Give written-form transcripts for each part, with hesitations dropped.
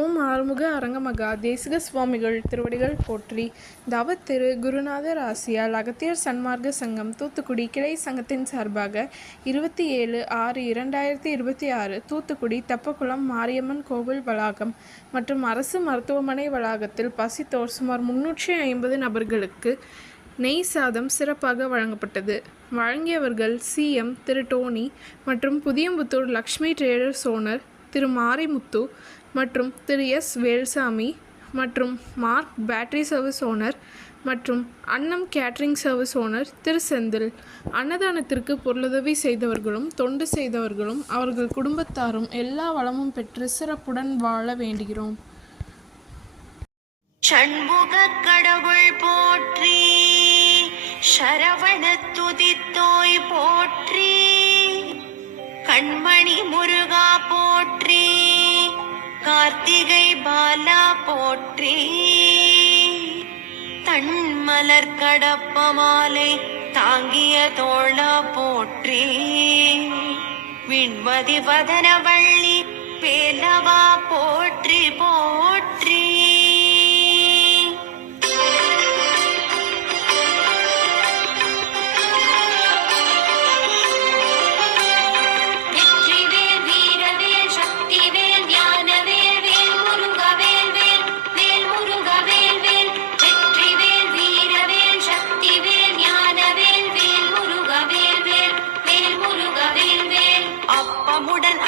ஓம் ஆறுமுக அரங்கமகா தேசிக சுவாமிகள் திருவடிகள் போற்றி. தவத்திரு குருநாதர் ஆசியால் அகத்தியர் சன்மார்க்க சங்கம் தூத்துக்குடி கிளை சங்கத்தின் சார்பாக 27/6/2026 தூத்துக்குடி தெப்பக்குளம் மாரியம்மன் கோவில் வளாகம் மற்றும் அரசு மருத்துவமனை வளாகத்தில் பசித்தோர் சுமார் 350 நபர்களுக்கு நெய் சாதம் சிறப்பாக வழங்கப்பட்டது. வழங்கியவர்கள் CM திரு டோனி மற்றும் புதியம்புத்தூர் லக்ஷ்மி ட்ரேடர்ஸ் ஓனர் திரு மாரிமுத்து மற்றும் திரு S வேல்சாமி மற்றும் மார்க் பேட்டரி சர்வீஸ் ஓனர் மற்றும் அன்னம் கேட்டரிங் சர்வீஸ் ஓனர் திரு செந்தில். அன்னதானத்திற்கு பொருளுதவி செய்தவர்களும் தொண்டு செய்தவர்களும் அவர்கள் குடும்பத்தாரும் எல்லா வளமும் பெற்று சிறப்புடன் வாழ வேண்டுகிறோம். சண்முக கடவுள் போற்றி, சரவண துதித்தோய் போற்றி, கண்மணி முருகா போற்றி, கார்த்திகை பாலா போற்றி, தன்மலர் கடப்பமாலை தாங்கிய தோளா போற்றி, விண்மதி வதனவள்ளி வேலவா போற்றி போற்றி.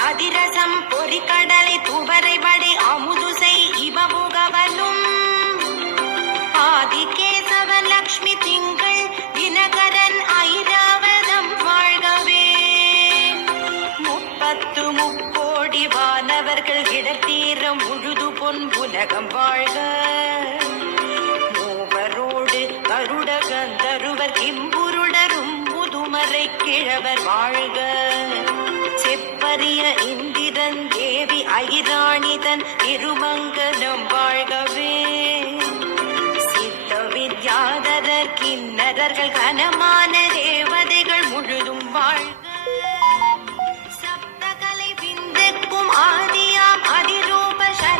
அதிரசம் பொறிக்கடலை துவரை வடை அமுதுசை இவபுகவலும் ஆதிகேசவ லக்ஷ்மி திங்கள் தினகரன் ஐராவதம் வாழ்கவே. 30 முக்கோடி வானவர்கள் இடத்தீரம் முழுது பொன் புலகம் வாழ்க. மூவரோடு கருட கந்தருவர் இம்புருடரும் முதுமறை கிழவர் வாழ்க. செப்பரிய இந்திரன் தேவி ஐராணிதன் திருமங்க